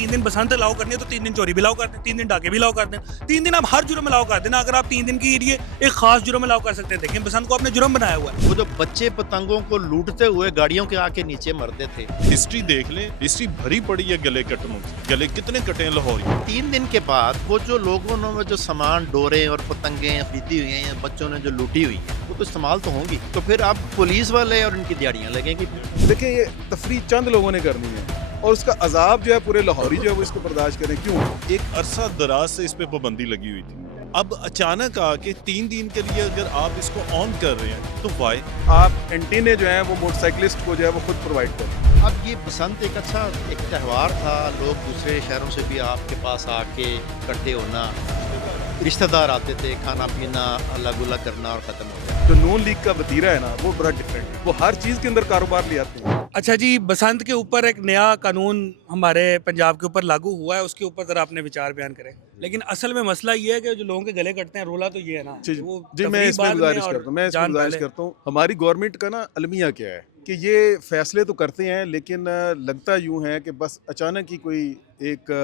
3 दिन बसंत अलाउ करनी है तो 3 दिन चोरी भी अलाउ कर दें, 3 दिन डाके भी अलाउ कर दें, 3 दिन आप हर जुर्म अलाउ कर देना। अगर आप 3 दिन के लिए एक खास जुर्म अलाउ कर सकते हैं, देखें बसंत को आपने जुर्म बनाया हुआ है। वो जो बच्चे पतंगों को लूटते हुए गाड़ियों के आके नीचे मरते थे। हिस्ट्री देख लें, हिस्ट्री भरी पड़ी है गले कटनों की। गले कितने कटे हैं लाहौरी। 3 दिन के बाद वो जो लोगों ने जो सामान डोरे और पतंगे खरीदी हुई हैं, बच्चों ने जो लूटी हुई है, वो तो इस्तेमाल तो होंगी। तो फिर आप पुलिस वाले और इनकी दिहाड़ियाँ लगेंगी। देखिए ये तफरी चंद लोगों ने करनी है और उसका अजाब जो है पूरे लाहौरी जो है वो इसको बर्दाश्त करें। क्यों? एक अरसा दराज से इस पे पाबंदी लगी हुई थी। अब अचानक आके 3 दिन के लिए अगर आप इसको ऑन कर रहे हैं तो वाई। आप एंटीने जो है वो मोटरसाइकिलिस्ट को जो है वो खुद प्रोवाइड करें। अब ये बसंत एक अच्छा एक त्यौहार था, लोग दूसरे शहरों से भी आपके पास आके इकट्ठे होना, रिश्तेदार आते थे, खाना पीना अलग अलग करना और ख़त्म हो गया। जो नून लीग का वतीरा है ना वो बड़ा डिफरेंट है, वो हर चीज़ के अंदर कारोबार ले आते हैं। अच्छा जी, बसंत के ऊपर एक नया कानून हमारे पंजाब के ऊपर लागू हुआ है, उसके ऊपर ज़रा अपने विचार बयान करें। लेकिन असल में मसला ये है कि जो लोगों के गले कटते हैं, रोला तो ये है ना जी वो जी, मैं इसमें गुजारिश करता हूँ हमारी गवर्नमेंट का ना अलमिया क्या है कि ये फैसले तो करते हैं लेकिन लगता यूँ है कि बस अचानक ही कोई एक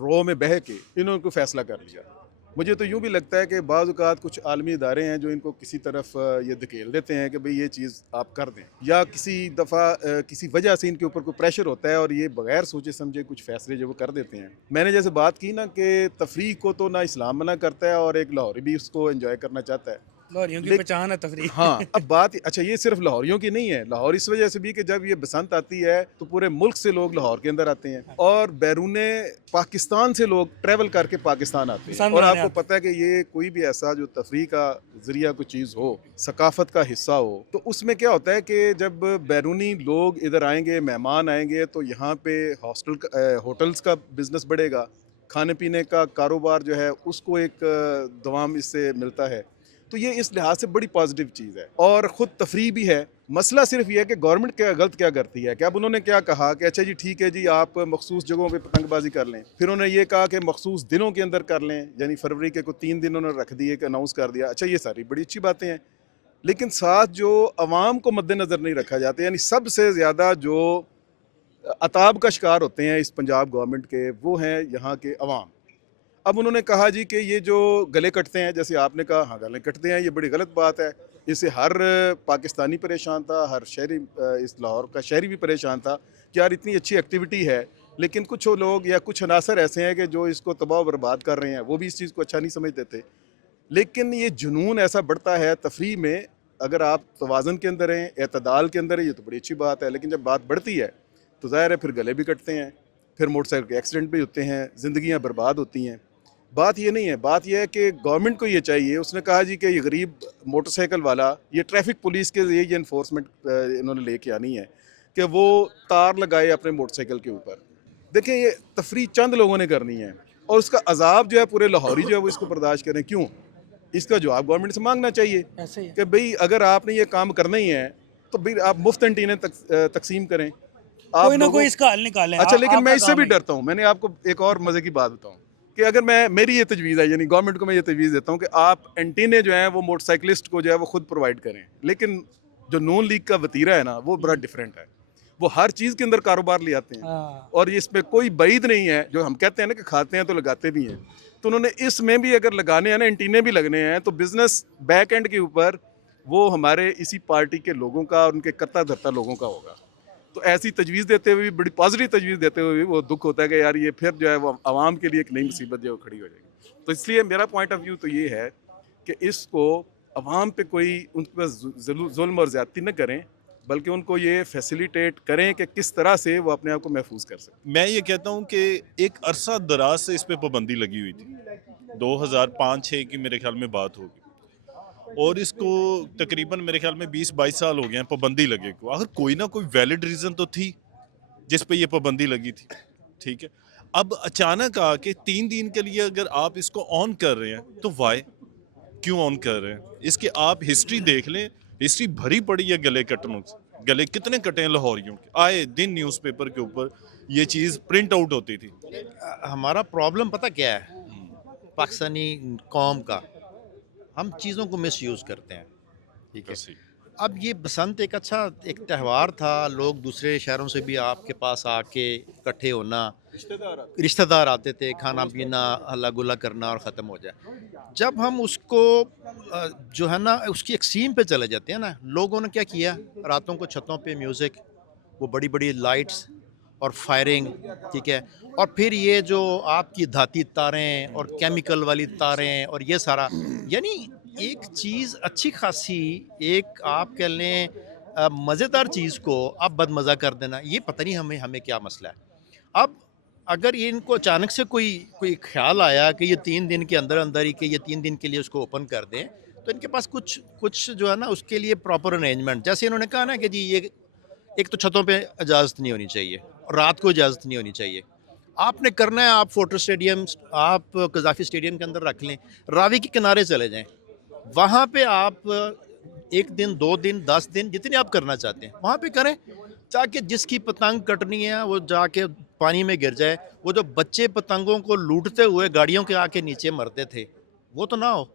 रो में बह के इन्होंने कोई फैसला कर लिया। मुझे तो यूँ भी लगता है कि बाज़ औक़ात कुछ आलमी इदारे हैं जो इनको किसी तरफ ये धकेल देते हैं कि भाई ये चीज़ आप कर दें, या किसी दफ़ा किसी वजह से इनके ऊपर कोई प्रेशर होता है और ये बग़ैर सोचे समझे कुछ फ़ैसले जो वो कर देते हैं। मैंने जैसे बात की ना कि तफरीह को तो ना इस्लाम मना करता है और एक लाहौरी भी उसको एंजॉय करना चाहता है। लाहौरियों की पहचान है तफरीह। हाँ, अब बात अच्छा ये सिर्फ लाहौरियों की नहीं है, लाहौर इस वजह से भी कि जब ये बसंत आती है तो पूरे मुल्क से लोग लाहौर के अंदर आते हैं और बैरूने पाकिस्तान से लोग ट्रैवल करके पाकिस्तान आते हैं। और आपको पता है कि ये कोई भी ऐसा जो तफरीह का ज़रिया कोई चीज़ हो, सकाफत का हिस्सा हो, तो उसमें क्या होता है कि जब बैरूनी लोग इधर आएंगे, मेहमान आएंगे, तो यहाँ पे होटल्स का बिजनेस बढ़ेगा, खाने पीने का कारोबार जो है उसको एक दवाम इससे मिलता है। तो ये इस लिहाज से बड़ी पॉजिटिव चीज़ है और ख़ुद तफरीह भी है। मसला सिर्फ ये है कि गवर्नमेंट क्या गलत क्या करती है कि अब उन्होंने क्या कहा कि अच्छा जी ठीक है जी आप मखसूस जगहों पे पतंगबाजी कर लें, फिर उन्होंने ये कहा कि मखसूस दिनों के अंदर कर लें, यानी फरवरी के को 3 दिन उन्होंने रख दिए कि अनाउंस कर दिया। अच्छा ये सारी बड़ी अच्छी बातें हैं, लेकिन साथ जो अवाम को मद्देनज़र नहीं रखा जाता, यानी सबसे ज़्यादा जो अताब का शिकार होते हैं इस पंजाब गवर्नमेंट के, वो हैं यहाँ के अवाम। अब उन्होंने कहा जी कि ये जो गले कटते हैं, जैसे आपने कहा हाँ गले कटते हैं, ये बड़ी गलत बात है। इससे हर पाकिस्तानी परेशान था, हर शहरी इस लाहौर का शहरी भी परेशान था कि यार इतनी अच्छी एक्टिविटी है, लेकिन कुछ लोग या कुछ अनासर ऐसे हैं कि जो इसको तबाह बर्बाद कर रहे हैं, वो भी इस चीज़ को अच्छा नहीं समझते थे। लेकिन ये जुनून ऐसा बढ़ता है तफरीह में, अगर आप तवाज़ुन के अंदर हैं, एतदाल के अंदर है, ये तो बड़ी अच्छी बात है, लेकिन जब बात बढ़ती है तो ज़ाहिर है फिर गले भी कटते हैं, फिर मोटरसाइकिल के एक्सीडेंट भी होते हैं, ज़िंदगियाँ बर्बाद होती हैं। बात ये नहीं है, बात यह है कि गवर्नमेंट को ये चाहिए, उसने कहा जी कि ये गरीब मोटरसाइकिल वाला, ये ट्रैफिक पुलिस के लिए ये इन्फोर्समेंट इन्होंने लेके आनी है कि वो तार लगाए अपने मोटरसाइकिल के ऊपर। देखें ये तफरी चंद लोगों ने करनी है और उसका अजाब जो है पूरे लाहौरी जो है वो इसको बर्दाश्त करें। क्यों? इसका जवाब गवर्नमेंट से मांगना चाहिए कि भाई अगर आपने ये काम करना ही है तो भाई आप मुफ्त एंटीने तकसीम करें, कोई ना कोई इसका हल निकालें। अच्छा लेकिन मैं इससे भी डरता हूँ। मैंने आपको एक और मज़े की बात बताऊँ कि अगर मेरी ये तजवीज़ है, यानी गवर्नमेंट को मैं ये तजवीज़ देता हूँ कि आप एंटीने जो हैं वो मोटरसाइकिलिस्ट को जो है वो खुद प्रोवाइड करें, लेकिन जो नून लीग का वतीरा है ना वो बड़ा डिफरेंट है, वो हर चीज़ के अंदर कारोबार ले आते हैं और इसमें कोई बैद नहीं है। जो हम कहते हैं ना कि खाते हैं तो लगाते भी हैं, तो उन्होंने इसमें भी अगर लगाने हैं ना, एंटीने भी लगने हैं, तो बिज़नेस बैक एंड के ऊपर वो हमारे इसी पार्टी के लोगों का और उनके करता धरता लोगों का होगा। तो ऐसी तजवीज़ देते हुए भी, बड़ी पॉजिटिव तजवीज़ देते हुए भी वो दुख होता है कि यार ये फिर जो है वो आवाम के लिए एक नई मुसीबत जो है वो खड़ी हो जाएगी। तो इसलिए मेरा पॉइंट ऑफ व्यू तो ये है कि इसको अवाम पे कोई उन पर जुल्म और ज़्यादती न करें, बल्कि उनको ये फैसिलिटेट करें कि किस तरह से वो अपने आप को महफूज कर सकें। मैं ये कहता हूँ कि एक अरसा दराज से इस पे पाबंदी लगी हुई थी, 2005-6 की मेरे ख्याल में बात होगी, और इसको तकरीबन मेरे ख्याल में 20-22 साल हो गए हैं पाबंदी लगे को। अगर कोई ना कोई वैलिड रीज़न तो थी जिस पे ये पाबंदी लगी थी, ठीक है। अब अचानक आके 3 दिन के लिए अगर आप इसको ऑन कर रहे हैं तो वाई, क्यों ऑन कर रहे हैं? इसके आप हिस्ट्री देख लें, हिस्ट्री भरी पड़ी है गले कटनों से। गले कितने कटे हैं लाहौरियों के, आए दिन न्यूज़पेपर के ऊपर ये चीज़ प्रिंट आउट होती थी। हमारा प्रॉब्लम पता क्या है, पाकिस्तानी कौम का, हम चीज़ों को मिसयूज़ करते हैं, ठीक है। अब ये बसंत एक अच्छा एक त्यौहार था, लोग दूसरे शहरों से भी आपके पास आके इकट्ठे होना, रिश्तेदार आते थे, खाना पीना हल्ला गुल्ला करना और ख़त्म हो जाए। जब हम उसको जो है ना उसकी एक्सट्रीम पे चले जाते हैं ना, लोगों ने क्या किया, रातों को छतों पे म्यूज़िक, वो बड़ी बड़ी लाइट्स और फायरिंग, ठीक है, और फिर ये जो आपकी धाती तारें और केमिकल वाली तारें और ये सारा, यानी एक चीज़ अच्छी खासी, एक आप कह लें मज़ेदार चीज़ को आप बदमज़ा कर देना, ये पता नहीं हमें हमें क्या मसला है। अब अगर ये इनको अचानक से कोई कोई ख्याल आया कि ये 3 दिन के अंदर अंदर ही कि ये 3 दिन के लिए उसको ओपन कर दें, तो इनके पास कुछ कुछ जो है ना उसके लिए प्रॉपर अरेंजमेंट, जैसे इन्होंने कहा ना कि जी ये एक तो छतों पे इजाज़त नहीं होनी चाहिए, रात को इजाज़त नहीं होनी चाहिए। आपने करना है, आप फोर्ट्रेस स्टेडियम, आप कज़ाफ़ी स्टेडियम के अंदर रख लें, रावी के किनारे चले जाएँ, वहाँ पे आप 1 दिन, 2 दिन, 10 दिन जितने आप करना चाहते हैं वहाँ पे करें, ताकि जिसकी पतंग कटनी है वो जाके पानी में गिर जाए। वो जो बच्चे पतंगों को लूटते हुए गाड़ियों के आके नीचे मरते थे, वो तो ना हो।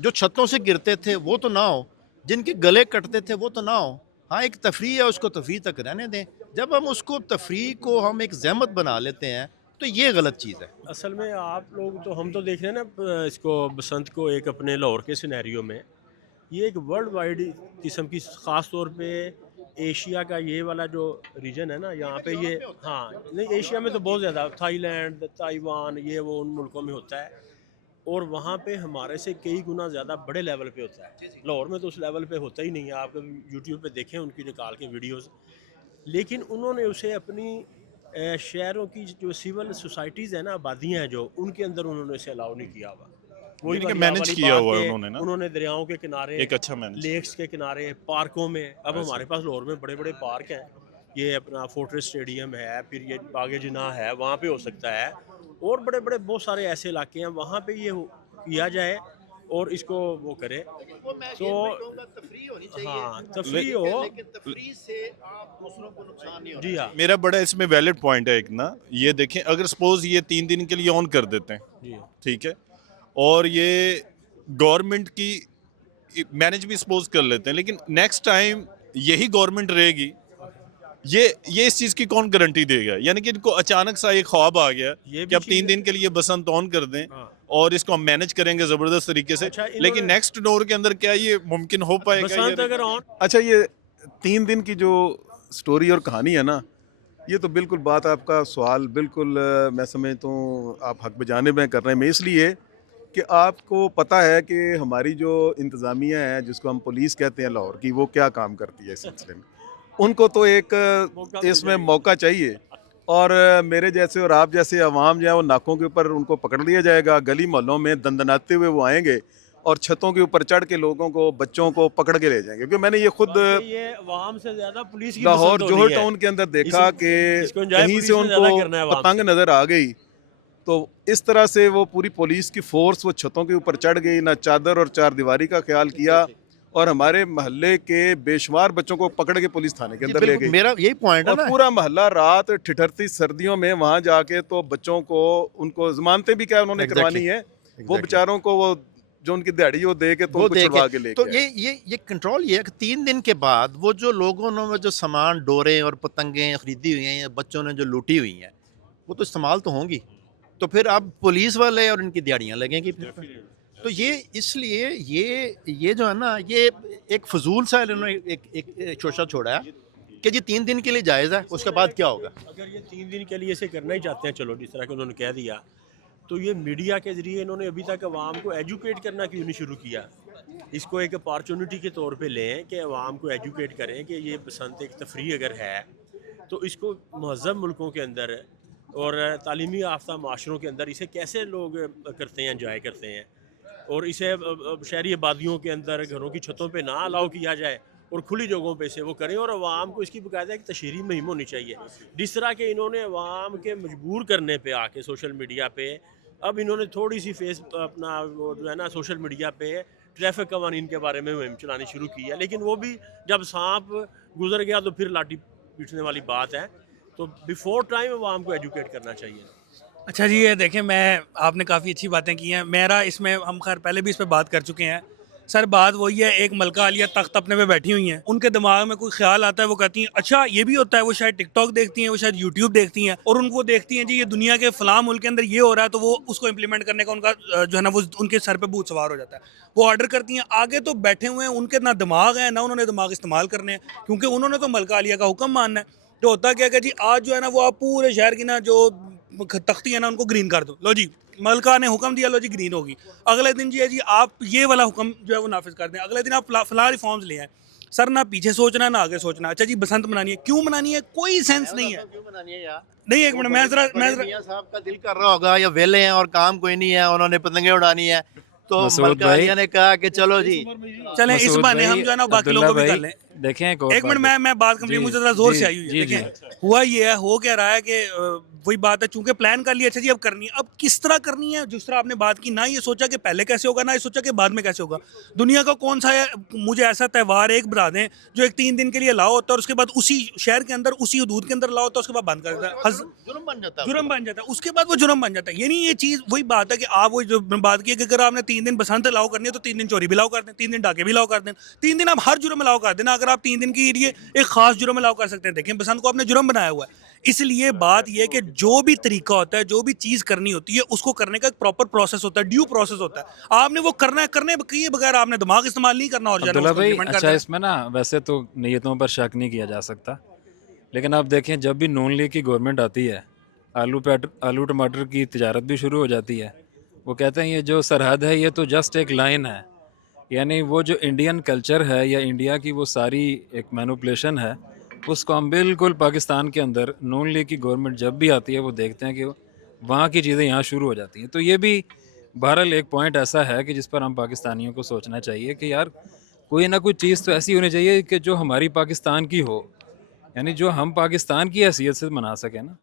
जो छतों से गिरते थे वो तो ना हो। जिनके गले कटते थे वो तो ना हो। हाँ, एक तफरीह है, उसको तफरीह तक रहने दें। जब हम उसको तफरीह को हम एक ज़हमत बना लेते हैं तो ये गलत चीज़ है। असल में आप लोग तो हम तो देख रहे हैं ना इसको बसंत को एक अपने लाहौर के सिनेरियो में, ये एक वर्ल्ड वाइड किस्म की, ख़ास तौर पे एशिया का ये वाला जो रीजन है ना, यहाँ पे ये, हाँ नहीं एशिया में तो बहुत ज़्यादा, थाईलैंड, ताइवान, ये वो उन मुल्कों में होता है, और वहाँ पे हमारे से कई गुना ज़्यादा बड़े लेवल पे होता है। लाहौर में तो उस लेवल पे होता ही नहीं है, आप यूट्यूब पे देखें उनकी निकाल के वीडियोज़, लेकिन उन्होंने उसे अपनी शहरों की जो सिविल सोसाइटीज़ है ना, आबादियाँ हैं जो, उनके अंदर उन्होंने इसे अलाउ नहीं किया हुआ। वही यानी कि वाली मैनेज वाली किया बात हुआ है है, उन्होंने ना, उन्होंने दरियाओं के किनारे, एक अच्छा मैनेज। लेक्स के किनारे, पार्कों में, अब हमारे पास लाहौर में बड़े बड़े पार्क हैं, ये अपना फोर्ट्रेस स्टेडियम है, फिर ये बागे जिना है, वहाँ पे हो सकता है, और बड़े बड़े बहुत सारे ऐसे इलाके हैं वहाँ पे ये किया जाए और इसको वो करे, तो हाँ तफरी हो, लेकिन तफरीह से आप दूसरों को नुकसान नहीं होना जी हाँ मेरा बड़ा इसमें वैलिड पॉइंट है एक ना, ये देखें अगर सपोज ये 3 दिन के लिए ऑन कर देते हैं, जी हाँ। ठीक है, और ये गवर्नमेंट की मैनेज भी सपोज कर लेते हैं, लेकिन नेक्स्ट टाइम यही गवर्नमेंट रहेगी, ये इस चीज़ की कौन गारंटी देगा? यानी कि इनको अचानक सा एक ख्वाब आ गया ये कि अब भी 3 चीज़ दिन के लिए बसंत ऑन कर दें हाँ। और इसको हम मैनेज करेंगे ज़बरदस्त तरीके से, अच्छा, लेकिन नेक्स्ट डोर के अंदर क्या ये मुमकिन हो पाएगा? बसंत अगर ऑन, अच्छा, ये 3 दिन की जो स्टोरी और कहानी है ना, ये तो बिल्कुल बात, आपका सवाल बिल्कुल मैं समझता हूँ आप हक बजाने में कर रहे हैं। मैं इसलिए कि आपको पता है कि हमारी जो इंतज़ामिया है, जिसको हम पुलिस कहते हैं लाहौर की, वो क्या काम करती है इस सिलसिले में। उनको तो एक इसमें मौका चाहिए, और मेरे जैसे और आप जैसे अवाम जो है वो नाकों के ऊपर उनको पकड़ लिया जाएगा, गली मोहल्लों में दंदनाते हुए वो आएंगे और छतों के ऊपर चढ़ के लोगों को, बच्चों को पकड़ के ले जाएंगे। क्योंकि मैंने ये खुद ये अवाम से ज्यादा पुलिस की लाहौर पसंद जोहर होनी है। टाउन के अंदर देखा कि इसको enjoy कहीं पुलिस से ने ज़्यादा उनको करना है अवाम पतंग से। नज़र आ गई, तो इस तरह से वो पूरी पुलिस की फोर्स वो छतों के ऊपर चढ़ गई, ना चादर और चारदीवारी का ख्याल किया, और हमारे मोहल्ले के बेशुमार बच्चों को पकड़ के पुलिस थाने के अंदर ले गई। मेरा यही पॉइंट है और ना। पूरा मोहल्ला रात ठिठुरती सर्दियों में वहां जाके तो बच्चों को, उनको जमानतें भी क्या उन्होंने Exactly. करवानी है, वो बेचारों को वो जो उनकी दिहाड़ी वो दे के तो वो उनको दे छुड़वा के के, लेके तो आए। ये कंट्रोल ये है कि 3 दिन के बाद वो जो लोगों ने जो सामान, डोरें और पतंगें खरीदी हुई हैं या बच्चों ने जो लूटी हुई हैं, वो तो इस्तेमाल तो होंगी, तो फिर अब पुलिस वाले और इनकी दिहाड़ियाँ लगेंगी फिर। तो ये इसलिए ये जो है ना, ये एक फजूल सा इन्होंने एक शोशा छोड़ा है कि जी 3 दिन के लिए जायज़ है, उसके बाद क्या होगा। अगर ये 3 दिन के लिए इसे करना ही चाहते हैं, चलो जिस तरह के उन्होंने कह दिया, तो ये मीडिया के ज़रिए इन्होंने अभी तक अवाम को एजुकेट करना क्यों नहीं शुरू किया? इसको एक अपॉर्चुनिटी के तौर पे लें कि अवाम को एजुकेट करें कि ये बसंत एक तफरी अगर है, तो इसको महज़ब मुल्कों के अंदर और तालीमी याफ्ता माशरों के अंदर इसे कैसे लोग करते हैं, एंजॉय करते हैं, और इसे शहरी आबादियों के अंदर घरों की छतों पे ना अलाउ किया जाए और खुली जगहों पे से वो करें, और अवाम को इसकी बाकायदा एक तशहरी मुहिम होनी चाहिए। जिस तरह के इन्होंने अवाम के मजबूर करने पे आके सोशल मीडिया पे, अब इन्होंने थोड़ी सी फेस अपना वो जो है ना सोशल मीडिया पे ट्रैफिक कवानीन के बारे में मुहिम चलानी शुरू की है, लेकिन वो भी जब सांप गुजर गया तो फिर लाठी पीटने वाली बात है। तो बिफोर टाइम अवाम को एजुकेट करना चाहिए। अच्छा जी, ये देखें, मैं आपने काफ़ी अच्छी बातें की हैं। मेरा इसमें, हम खैर पहले भी इस पर बात कर चुके हैं, सर बात वही है, एक मलका आलिया तख्त अपने पे बैठी हुई हैं, उनके दिमाग में कोई ख्याल आता है, वो कहती हैं अच्छा ये भी होता है, वो शायद टिकटॉक देखती हैं, वो शायद यूट्यूब देखती हैं, और उनको देखती हैं जी ये दुनिया के फलां मुल्क के अंदर ये हो रहा है, तो वो उसको इम्प्लीमेंट करने का उनका जो है ना वो उनके सर पे भूत सवार हो जाता है। वो ऑर्डर करती हैं, आगे तो बैठे हुए हैं, उनके ना दिमाग है ना उन्होंने दिमाग इस्तेमाल करने हैं, क्योंकि उन्होंने तो मलका आलिया का हुक्म मानना है। तो होता क्या है जी, आज जो है ना वो आप पूरे शहर की ना जो तख्ती है ना उनको ग्रीन कर दो, लो जी मलका ने हुक्म दिया, लो जी ग्रीन होगी। अगले दिन जी है जी आप ये वाला हुक्म जो है वो नाफिज कर दें, अगले दिन आप फला रिफॉर्म्स ले आए। सर ना पीछे सोचना ना आगे सोचना। अच्छा जी बसंत मनानी है, क्यों मनानी है, कोई सेंस नहीं है। क्यों मनानी है यार? नहीं एक मिनट, मैं जरा मियां साहब का दिल कर रहा होगा या वेले हैं और काम कोई नहीं है, उन्होंने पतंगे उड़ानी है, तो मसूद मलका भाई, आलिया ने कहा कि चलो जी चलें इस मसूद बहाने हम भाई, जो है ना बाकी अब्दुल्ला लोगों को भी भाई, कर लें। देखें एक एक मिनट मैं बात कंप्लीट, मुझे जरा जोर से आई हुई है। देखें हुआ ये है, हो क्या रहा है कि वही बात है, चूंकि प्लान कर लिया, अच्छा जी अब करनी है, अब किस तरह करनी है, जिस तरह आपने बात की ना ये सोचा कि पहले कैसे होगा, ना ये सोचा कि बाद में कैसे होगा। दुनिया का कौन सा है, मुझे ऐसा त्यौहार एक बता दें जो एक 3 दिन के लिए लाओ होता है और उसके बाद उसी शहर के अंदर उसी हदूद के अंदर लाओ होता है, उसके बाद बंद कर देता है, जुर्म बन जाता है। जुर्म बन जाता है, उसके बाद वो जुर्म बन जाता है। यानी ये चीज़ वही बात है कि आप वो जो बात की कि अगर आपने 3 दिन बसंत अलाउ करनी है तो 3 दिन चोरी भी अलाउ कर दें, 3 दिन डाके भी अलाउ कर दें, 3 दिन आप हर जुर्म अलाउ कर देना। अगर आप 3 दिन के लिए एक खास जुर्म अलाउ कर सकते हैं, देखें बसंत को आपने जुर्म बनाया हुआ है। इसलिए बात यह है कि जो भी तरीका होता है, जो भी चीज़ करनी होती है, उसको करने का एक प्रॉपर प्रोसेस होता है, ड्यू प्रोसेस होता है। आपने वो करना है, करने किए बगैर आपने दिमाग इस्तेमाल नहीं करना और जो है ना अब्दुल्ला उसको भाई, implement कर अच्छा देना। इसमें ना वैसे तो नीयतों पर शक नहीं किया जा सकता, लेकिन आप देखें जब भी नून लीग की गवर्नमेंट आती है, आलू टमाटर की तिजारत भी शुरू हो जाती है। वो कहते हैं ये जो सरहद है ये तो जस्ट एक लाइन है, यानी वो जो इंडियन कल्चर है या इंडिया की वो सारी एक मैनिपुलेशन है, उसको हम बिल्कुल पाकिस्तान के अंदर नून लीग की गवर्नमेंट जब भी आती है वो देखते हैं कि वहाँ की चीज़ें यहाँ शुरू हो जाती हैं। तो ये भी बहरहाल एक पॉइंट ऐसा है कि जिस पर हम पाकिस्तानियों को सोचना चाहिए कि यार कोई ना कोई चीज़ तो ऐसी होनी चाहिए कि जो हमारी पाकिस्तान की हो, यानी जो हम पाकिस्तान की हैसियत से मना सकें ना।